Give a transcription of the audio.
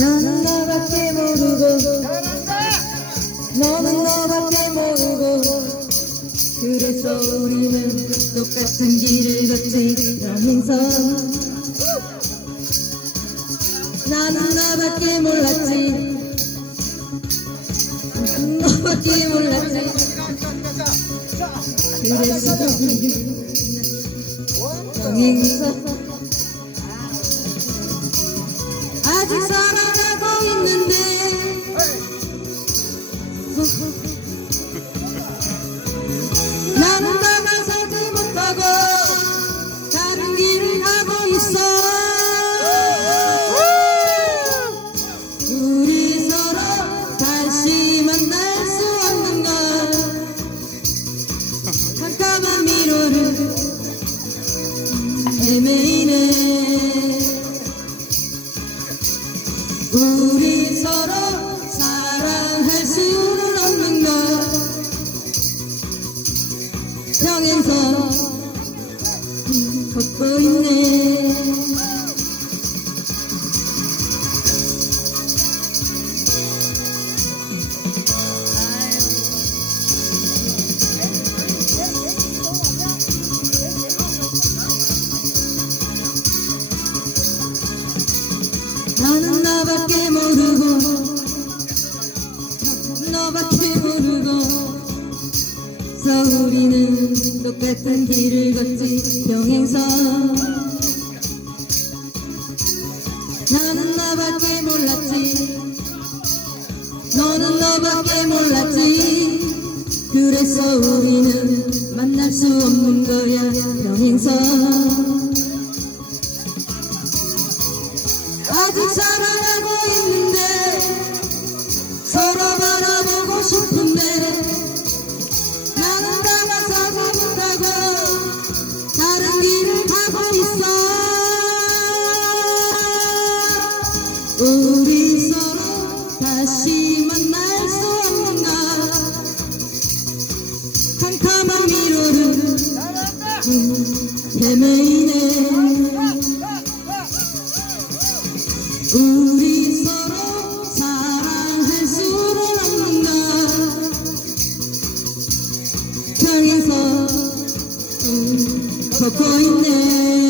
나는 너밖에 모르고 너는 너밖에 모르고 그래서 우리는 똑같은 길을 걷지 평행선 나는 너밖에 몰랐지. 너밖에 몰랐지. 그래서 우리는 평행선 우리 서로 사랑할 수는 없는 걸 평행선 걷고 있네. 나는 너밖에 모르고 너밖에 모르고 서 우리는 똑같은 길을 걷지 평행선 나는 너밖에 몰랐지. 너는 너밖에 몰랐지. 그래서 우리는 만날 수 없는 거야 평행선 아직 살아가고 있는데 서로 바라보고 싶은데 나는 나가서 못하고 다른 길을 가고 있어. 우리 서로 다시 만날 수 없는가? 캄캄한 미로를 헤매이네. 우리 Çok oynadım